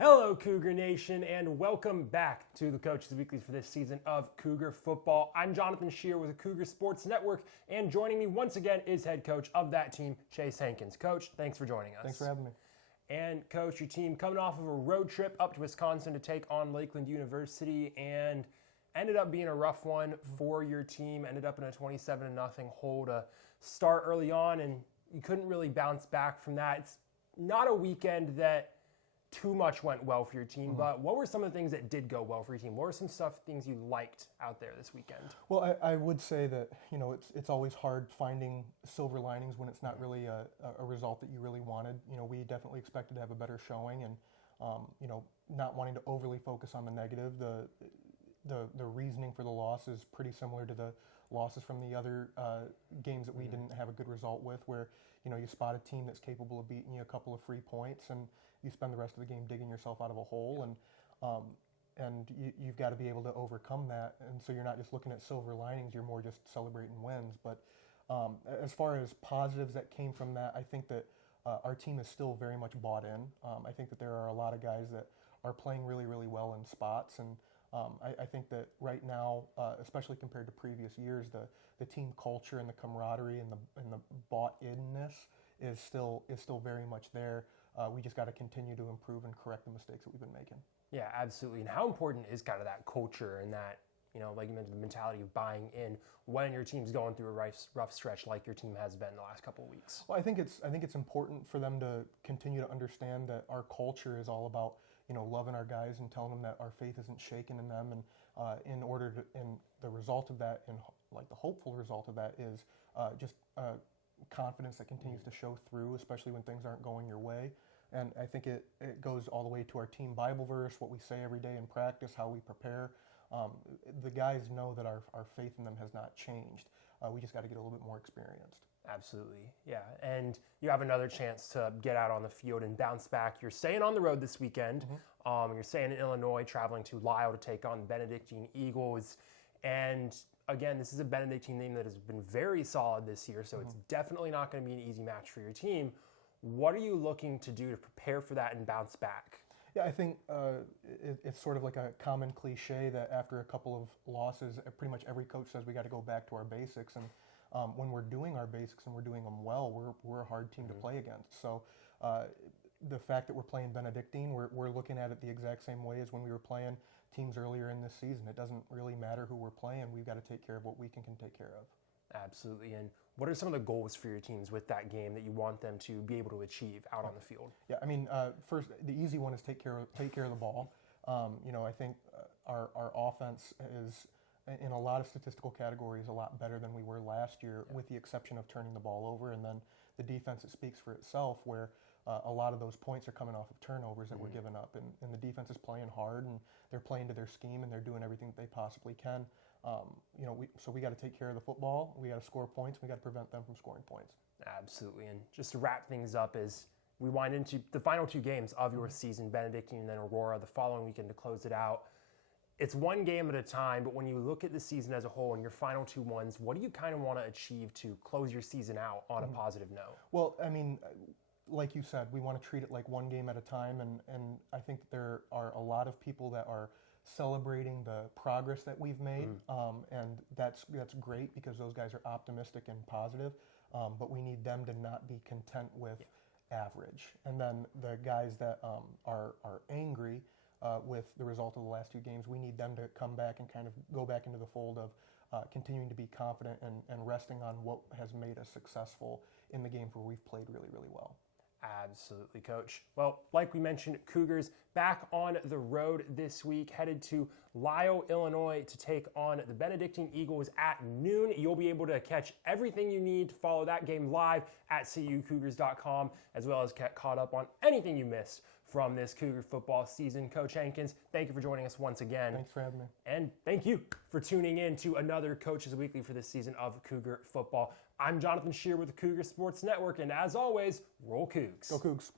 Hello, Cougar Nation, and welcome back to the Coaches Weekly for this season of Cougar Football. I'm Jonathan Shear with the Cougar Sports Network, and joining me once again is head coach of that team, Chase Hankins. Coach, thanks for joining us. Thanks for having me. And Coach, your team coming off of a road trip up to Wisconsin to take on Lakeland University, and ended up being a rough one for your team. Ended up in a 27-0 hole to start early on, and you couldn't really bounce back from that. It's not a weekend that too much went well for your team, but what were some of the things that did go well for your team? What were some things you liked out there this weekend? Well, I would say that, it's always hard finding silver linings when it's not really a result that you really wanted. We definitely expected to have a better showing, and, not wanting to overly focus on the negative. The reasoning for the loss is pretty similar to the losses from the other games that we didn't have a good result with, where you spot a team that's capable of beating you a couple of free points, and you spend the rest of the game digging yourself out of a hole, and you've got to be able to overcome that. And so you're not just looking at silver linings; you're more just celebrating wins. But as far as positives that came from that, I think that our team is still very much bought in. I think that there are a lot of guys that are playing really, really well in spots, and I think that right now, especially compared to previous years, the team culture and the camaraderie and the bought-inness is still very much there. We just got to continue to improve and correct the mistakes that we've been making. Yeah, absolutely. And how important is kind of that culture and that, like you mentioned, the mentality of buying in when your team's going through a rough stretch like your team has been the last couple of weeks? Well, I think it's important for them to continue to understand that our culture is all about loving our guys and telling them that our faith isn't shaken in them, and and the result of that, and like the hopeful result of that, is just confidence that continues to show through, especially when things aren't going your way. And I think it goes all the way to our team Bible verse, what we say every day in practice, how we prepare. The guys know that our faith in them has not changed. We just got to get a little bit more experienced. Absolutely, yeah. And you have another chance to get out on the field and bounce back. You're staying on the road this weekend. You're staying in Illinois, traveling to Lisle to take on the Benedictine Eagles. And again, this is a Benedictine team that has been very solid this year, so it's definitely not going to be an easy match for your team. What are you looking to do to prepare for that and bounce back? Yeah, I think it's sort of like a common cliche that after a couple of losses, pretty much every coach says we got to go back to our basics. And when we're doing our basics and we're doing them well, we're a hard team to play against. So the fact that we're playing Benedictine, we're looking at it the exact same way as when we were playing teams earlier in this season. It doesn't really matter who we're playing. We've got to take care of what we can take care of. Absolutely. And what are some of the goals for your teams with that game that you want them to be able to achieve out on the field? Yeah, I mean, first, the easy one is take care of the ball. I think our offense is, in a lot of statistical categories, a lot better than we were last year, with the exception of turning the ball over. And then the defense, it speaks for itself, where a lot of those points are coming off of turnovers that we're giving up. And the defense is playing hard, and they're playing to their scheme, and they're doing everything that they possibly can. So we got to take care of the football. We got to score points. We got to prevent them from scoring points. Absolutely. And just to wrap things up, as we wind into the final two games of your season, Benedictine and then Aurora, the following weekend to close it out. It's one game at a time, but when you look at the season as a whole and your final two ones, what do you kind of want to achieve to close your season out on a positive note? Well, I mean, like you said, we want to treat it like one game at a time, and I think there are a lot of people that are celebrating the progress that we've made, and that's great because those guys are optimistic and positive, but we need them to not be content with average. And then the guys that are angry with the result of the last two games, we need them to come back and kind of go back into the fold of continuing to be confident and resting on what has made us successful in the games where we've played really, really well. Absolutely, Coach. Well, like we mentioned, Cougars back on the road this week, headed to Lisle, Illinois to take on the Benedictine Eagles at noon. You'll be able to catch everything you need to follow that game live at CUCougars.com, as well as get caught up on anything you missed from this Cougar football season. Coach Hankins, thank you for joining us once again. Thanks for having me. And thank you for tuning in to another Coaches Weekly for this season of Cougar football. I'm Jonathan Shear with the Cougar Sports Network, and as always, roll Cougs. Go Cougs.